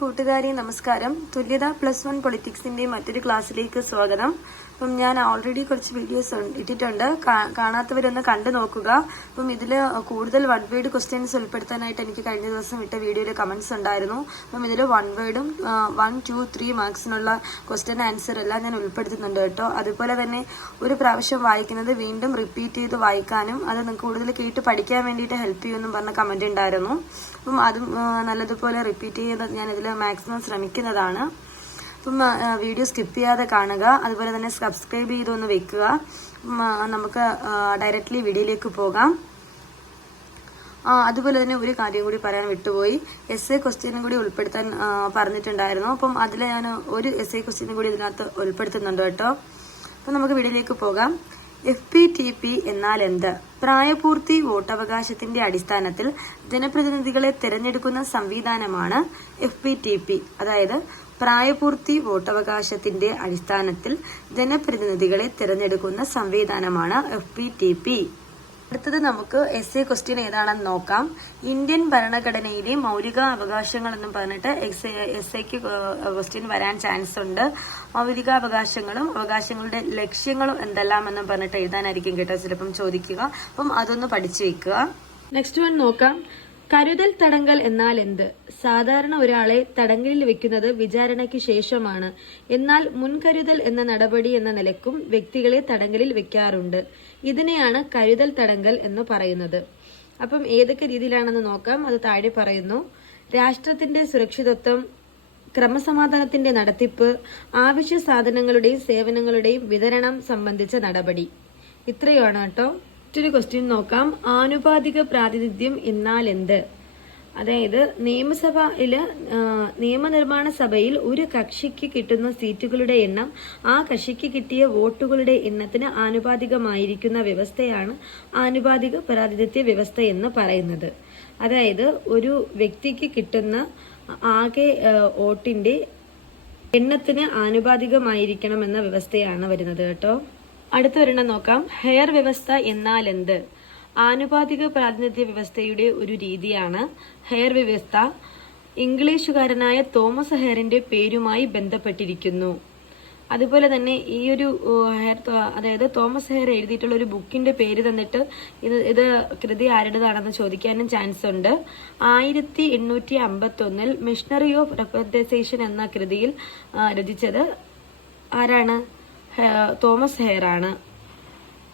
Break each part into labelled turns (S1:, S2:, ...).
S1: കൂട്ടുകാരി നമസ്കാരം. തുല്യത പ്ലസ് വൺ പൊളിറ്റിക്സിന്റെ മറ്റൊരു ക്ലാസ്സിലേക്ക് സ്വാഗതം. അപ്പം ഞാൻ ഓൾറെഡി കുറച്ച് വീഡിയോസ് ഇട്ടിട്ടുണ്ട്. കാണാത്തവരൊന്ന് കണ്ടു നോക്കുക. അപ്പം ഇതിൽ കൂടുതൽ വൺ വേർഡ് ക്വസ്റ്റ്യൻസ് ഉൾപ്പെടുത്താനായിട്ട് എനിക്ക് കഴിഞ്ഞ ദിവസം ഇട്ട വീഡിയോയിൽ കമൻസ് ഉണ്ടായിരുന്നു. അപ്പം ഇതിൽ വൺ വേർഡും വൺ ടു ത്രീ മാർക്സിനുള്ള ക്വസ്റ്റ്യൻ ആൻസർ എല്ലാം ഞാൻ ഉൾപ്പെടുത്തുന്നുണ്ട് കേട്ടോ. അതുപോലെ തന്നെ ഒരു പ്രാവശ്യം വായിക്കുന്നത് വീണ്ടും റിപ്പീറ്റ് ചെയ്ത് വായിക്കാനും അത് നിങ്ങൾക്ക് കൂടുതൽ കേട്ട് പഠിക്കാൻ വേണ്ടിയിട്ട് ഹെൽപ്പ് ചെയ്യുമെന്നും പറഞ്ഞ കമന്റ് ഉണ്ടായിരുന്നു. അപ്പം അതും നല്ലതുപോലെ റിപ്പീറ്റ് ചെയ്ത് ഞാൻ ഇതിൽ മാക്സിമം ശ്രമിക്കുന്നതാണ്. അപ്പം വീഡിയോ സ്കിപ്പ് ചെയ്യാതെ കാണുക. അതുപോലെ തന്നെ സബ്സ്ക്രൈബ് ചെയ്തൊന്ന് വെക്കുക. നമുക്ക് ഡയറക്റ്റ്ലി വീഡിയോയിലേക്ക് പോകാം. അതുപോലെ തന്നെ ഒരു കാര്യം കൂടി പറയാൻ വിട്ടുപോയി. എസ് എ ക്വസ്റ്റ്യനും കൂടി ഉൾപ്പെടുത്താൻ പറഞ്ഞിട്ടുണ്ടായിരുന്നു. അപ്പം അതിൽ ഞാൻ ഒരു എസ് എ ക്വസ്റ്റ്യനും കൂടി ഇതിനകത്ത് ഉൾപ്പെടുത്തുന്നുണ്ട് കേട്ടോ. അപ്പം നമുക്ക് വീഡിയോയിലേക്ക് പോകാം. എഫ് പി ടി പി എന്നാൽ എന്ത്? പ്രായപൂർത്തി വോട്ടവകാശത്തിന്റെ അടിസ്ഥാനത്തിൽ ജനപ്രതിനിധികളെ തിരഞ്ഞെടുക്കുന്ന സംവിധാനമാണ് എഫ് പി ടി പി അതായത് പ്രായപൂർത്തി വോട്ടവകാശത്തിന്റെ അടിസ്ഥാനത്തിൽ ജനപ്രതിനിധികളെ തിരഞ്ഞെടുക്കുന്ന സംവിധാനമാണ് എഫ് പി ടി പി അടുത്തത് നമുക്ക് എസ് എ ക്വസ്റ്റ്യൻ ഏതാണെന്ന് നോക്കാം. ഇന്ത്യൻ ഭരണഘടനയിലെ മൗലിക അവകാശങ്ങൾ എന്ന് പറഞ്ഞിട്ട് എസ് എസ് എക്ക് ക്വസ്റ്റ്യൻ വരാൻ ചാൻസ് ഉണ്ട്. മൗലിക അവകാശങ്ങളും അവകാശങ്ങളുടെ ലക്ഷ്യങ്ങളും എന്തെല്ലാം എന്ന് പറഞ്ഞിട്ട് എഴുതാനായിരിക്കും കേട്ടോ. ചിലപ്പം ചോദിക്കുക. അപ്പം അതൊന്ന് പഠിച്ചു വെക്കുക. നെക്സ്റ്റ് വൺ നോക്കാം. കരുതൽ തടങ്കൽ എന്നാൽ എന്ത്? സാധാരണ ഒരാളെ തടങ്കലിൽ വെക്കുന്നത് വിചാരണയ്ക്ക് ശേഷമാണ്. എന്നാൽ മുൻകരുതൽ എന്ന നടപടി എന്ന നിലക്കും വ്യക്തികളെ തടങ്കലിൽ വെക്കാറുണ്ട്. ഇതിനെയാണ് കരുതൽ തടങ്കൽ എന്ന് പറയുന്നത്. അപ്പം ഏതൊക്കെ രീതിയിലാണെന്ന് നോക്കാം. അത് താഴെ പറയുന്നു. രാഷ്ട്രത്തിന്റെ സുരക്ഷിതത്വം ക്രമസമാധാനത്തിന്റെ നടത്തിപ്പ് ആവശ്യ സാധനങ്ങളുടെയും സേവനങ്ങളുടെയും വിതരണം സംബന്ധിച്ച നടപടി. ഇത്രയുമാണ് കേട്ടോ. മറ്റൊരു ക്വസ്റ്റ്യൻ നോക്കാം. ആനുപാതിക പ്രാതിനിധ്യം എന്നാൽ എന്ത്? അതായത് നിയമസഭയിൽ നിയമനിർമ്മാണ സഭയിൽ ഒരു കക്ഷിക്ക് കിട്ടുന്ന സീറ്റുകളുടെ എണ്ണം ആ കക്ഷിക്ക് കിട്ടിയ വോട്ടുകളുടെ എണ്ണത്തിന് ആനുപാതികമായിരിക്കുന്ന വ്യവസ്ഥയാണ് ആനുപാതിക പ്രാതിനിധ്യ വ്യവസ്ഥ എന്ന് പറയുന്നത്. അതായത് ഒരു വ്യക്തിക്ക് കിട്ടുന്ന ആകെ വോട്ടിന്റെ എണ്ണത്തിന് ആനുപാതികമായിരിക്കണം എന്ന വ്യവസ്ഥയാണ് വരുന്നത് കേട്ടോ. അടുത്ത ഒരെണ്ണം നോക്കാം. ഹെയർ വ്യവസ്ഥ എന്നാൽ എന്ത് ആനുപാതിക പ്രാതിനിധ്യ വ്യവസ്ഥയുടെ ഒരു രീതിയാണ് ഹെയർ വ്യവസ്ഥ. ഇംഗ്ലീഷുകാരനായ തോമസ് ഹെയറിന്റെ പേരുമായി ബന്ധപ്പെട്ടിരിക്കുന്നു. അതുപോലെ തന്നെ ഈ ഒരു ഹെയർ അതായത് തോമസ് ഹെയർ എഴുതിയിട്ടുള്ള ഒരു ബുക്കിന്റെ പേര് തന്നിട്ട് ഇത് ഇത് കൃതി ആരുടേതാണെന്ന് ചോദിക്കാനും ചാൻസ് ഉണ്ട്. ആയിരത്തി എണ്ണൂറ്റി അമ്പത്തി ഒന്നിൽ മിഷണറി ഓഫ് റെപ്രസേഷൻ എന്ന കൃതിയിൽ രചിച്ചത് ആരാണ്? തോമസ് ഹെയർ ആണ്.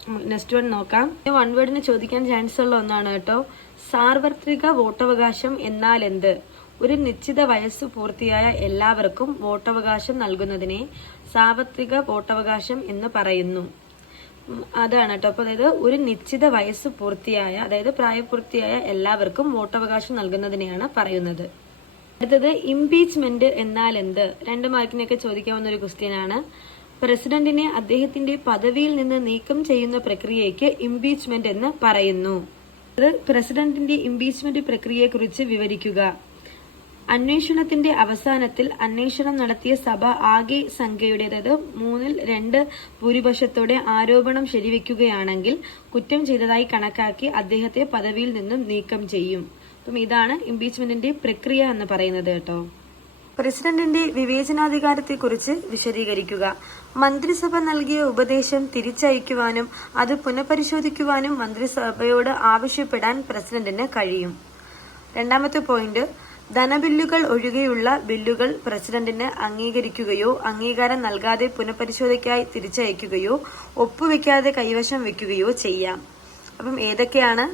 S1: നെക്സ്റ്റ് വൺ നോക്കാം. വൺ വേർഡിന് ചോദിക്കാൻ ചാൻസ് ഉള്ള ഒന്നാണ് കേട്ടോ. സാർവത്രിക വോട്ടവകാശം എന്നാൽ എന്ത്? ഒരു നിശ്ചിത വയസ്സ് പൂർത്തിയായ എല്ലാവർക്കും വോട്ടവകാശം നൽകുന്നതിനെ സാർവത്രിക വോട്ടവകാശം എന്ന് പറയുന്നു. അതാണ് കേട്ടോ. അപ്പൊ അതായത് ഒരു നിശ്ചിത വയസ്സ് പൂർത്തിയായ അതായത് പ്രായപൂർത്തിയായ എല്ലാവർക്കും വോട്ടവകാശം നൽകുന്നതിനെയാണ് പറയുന്നത്. അടുത്തത് ഇംപീച്ച്മെന്റ് എന്നാൽ എന്ത്? രണ്ട് മാർക്കിനൊക്കെ ചോദിക്കാവുന്ന ഒരു ക്വസ്റ്റ്യൻ ആണ്. പ്രസിഡന്റിനെ അദ്ദേഹത്തിന്റെ പദവിയിൽ നിന്ന് നീക്കം ചെയ്യുന്ന പ്രക്രിയയ്ക്ക് ഇംപീച്ച്മെന്റ് എന്ന് പറയുന്നു. പ്രസിഡന്റിന്റെ ഇംപീച്ച്മെന്റ് പ്രക്രിയയെക്കുറിച്ച് വിവരിക്കുക. അന്വേഷണത്തിന്റെ അവസാനത്തിൽ അന്വേഷണം നടത്തിയ സഭ ആകെ സംഖ്യയുടെ അതായത് മൂന്നിൽ രണ്ട് ഭൂരിപക്ഷത്തോടെ ആരോപണം ശരിവെക്കുകയാണെങ്കിൽ കുറ്റം ചെയ്തതായി കണക്കാക്കി അദ്ദേഹത്തെ പദവിയിൽ നിന്നും നീക്കം ചെയ്യും. അപ്പം ഇതാണ് ഇംപീച്ച്മെന്റിന്റെ പ്രക്രിയ എന്ന് പറയുന്നത് കേട്ടോ. പ്രസിഡന്റിന്റെ വിവേചനാധികാരത്തെക്കുറിച്ച് വിശദീകരിക്കുക. മന്ത്രിസഭ നൽകിയ ഉപദേശം തിരിച്ചയക്കുവാനും അത് പുനഃപരിശോധിക്കുവാനും മന്ത്രിസഭയോട് ആവശ്യപ്പെടാൻ പ്രസിഡന്റിന് കഴിയും. രണ്ടാമത്തെ പോയിന്റ് ധനബില്ലുകൾ ഒഴികെയുള്ള ബില്ലുകൾ പ്രസിഡന്റിന് അംഗീകരിക്കുകയോ അംഗീകാരം നൽകാതെ പുനഃപരിശോധനയ്ക്കായി തിരിച്ചയക്കുകയോ ഒപ്പുവെക്കാതെ കൈവശം വെക്കുകയോ ചെയ്യാം. അപ്പം ഏതൊക്കെയാണ്?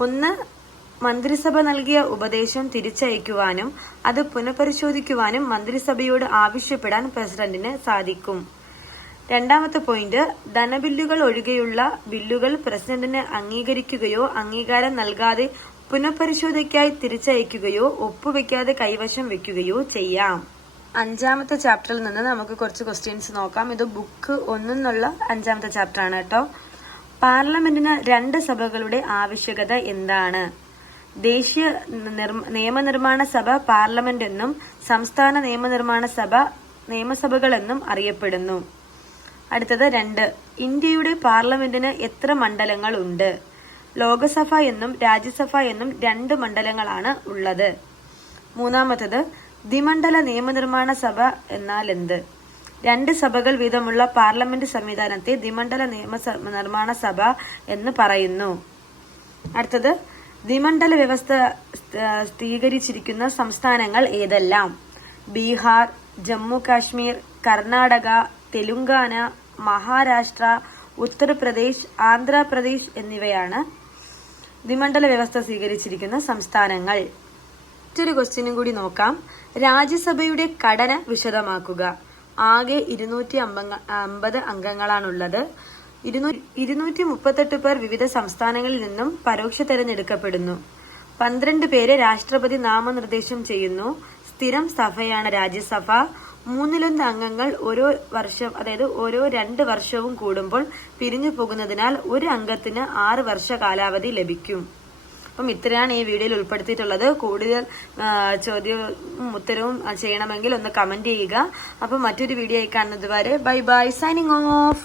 S1: ഒന്ന് മന്ത്രിസഭ നൽകിയ ഉപദേശം തിരിച്ചയക്കുവാനും അത് പുനഃപരിശോധിക്കുവാനും മന്ത്രിസഭയോട് ആവശ്യപ്പെടാൻ പ്രസിഡന്റിന് സാധിക്കും. രണ്ടാമത്തെ പോയിന്റ് ധനബില്ലുകൾ ഒഴികെയുള്ള ബില്ലുകൾ പ്രസിഡന്റിന് അംഗീകരിക്കുകയോ അംഗീകാരം നൽകാതെ പുനഃപരിശോധനയ്ക്കായി തിരിച്ചയക്കുകയോ ഒപ്പുവെക്കാതെ കൈവശം വെക്കുകയോ ചെയ്യാം. അഞ്ചാമത്തെ ചാപ്റ്ററിൽ നിന്ന് നമുക്ക് കുറച്ച് ക്വസ്റ്റ്യൻസ് നോക്കാം. ഇത് ബുക്ക് ഒന്നെന്നുള്ള അഞ്ചാമത്തെ ചാപ്റ്റർ ആണ് കേട്ടോ. പാർലമെന്റിന് രണ്ട് സഭകളുടെ ആവശ്യകത എന്താണ്? ദേശീയ നിയമനിർമ്മാണ സഭ പാർലമെന്റ് എന്നും സംസ്ഥാന നിയമനിർമ്മാണ സഭ നിയമസഭകളെന്നും അറിയപ്പെടുന്നു. അടുത്തത് രണ്ട്. ഇന്ത്യയുടെ പാർലമെന്റിന് എത്ര മണ്ഡലങ്ങൾ ഉണ്ട് ലോകസഭ എന്നും രാജ്യസഭ എന്നും രണ്ട് മണ്ഡലങ്ങളാണ് ഉള്ളത്. മൂന്നാമത്തത് ദ്വിമണ്ഡല നിയമനിർമ്മാണ സഭ എന്നാൽ എന്ത്? രണ്ട് സഭകൾ വീതമുള്ള പാർലമെന്റ് സംവിധാനത്തെ ദ്വിമണ്ഡല നിയമ നിർമ്മാണ സഭ എന്ന് പറയുന്നു. അടുത്തത് ദ്വിമണ്ഡല വ്യവസ്ഥ സ്ഥ- സ്ഥിരീകരിച്ചിരിക്കുന്ന സംസ്ഥാനങ്ങൾ ഏതെല്ലാം? ബീഹാർ ജമ്മു കാശ്മീർ കർണാടക തെലുങ്കാന മഹാരാഷ്ട്ര ഉത്തർപ്രദേശ് ആന്ധ്രാപ്രദേശ് എന്നിവയാണ് ദ്വിമണ്ഡല വ്യവസ്ഥ സ്വീകരിച്ചിരിക്കുന്ന സംസ്ഥാനങ്ങൾ. മറ്റൊരു ക്വസ്റ്റ്യനും കൂടി നോക്കാം. രാജ്യസഭയുടെ ഘടന വിശദമാക്കുക. ആകെ ഇരുന്നൂറ്റി അമ്പത് അംഗങ്ങളാണുള്ളത്. ഇരുന്നൂറ്റി മുപ്പത്തെട്ട് പേർ വിവിധ സംസ്ഥാനങ്ങളിൽ നിന്നും പരോക്ഷ തെരഞ്ഞെടുക്കപ്പെടുന്നു. പന്ത്രണ്ട് പേരെ രാഷ്ട്രപതി നാമനിർദ്ദേശം ചെയ്യുന്നു. സ്ഥിരം സഭയാണ് രാജ്യസഭ. മൂന്നിലൊന്ന് അംഗങ്ങൾ ഓരോ വർഷം അതായത് ഓരോ രണ്ട് വർഷവും കൂടുമ്പോൾ പിരിഞ്ഞു പോകുന്നതിനാൽ ഒരു അംഗത്തിന് ആറ് വർഷ കാലാവധി ലഭിക്കും. അപ്പം ഇത്രയാണ് ഈ വീഡിയോയിൽ ഉൾപ്പെടുത്തിയിട്ടുള്ളത്. കൂടുതൽ ചോദ്യവും ഉത്തരവും ചെയ്യണമെങ്കിൽ ഒന്ന് കമന്റ് ചെയ്യുക. അപ്പം മറ്റൊരു വീഡിയോ ആയി ബൈ ബൈ. Signing off.